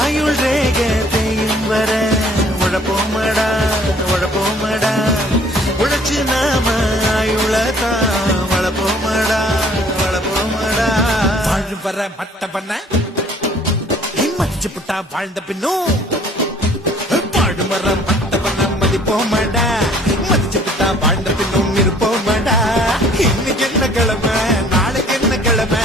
ஆயுள் ரேக தேயும் வர உழப்போமடா உழப்போமடா உழைச்சு நாம ஆயுளதான் வளப்போமடா வளப்போமடா வாழு வர மட்ட பண்ண மதிச்சு புட்டா வாழ்ந்த பின்னும் வாழு வர மட்ட பண்ண மதிப்போமடா மதிச்சு புட்டா வாழ்ந்த பின்னும் இருப்போமடா இன்னைக்கு என்ன கிழமை நாளைக்கு என்ன கிழமை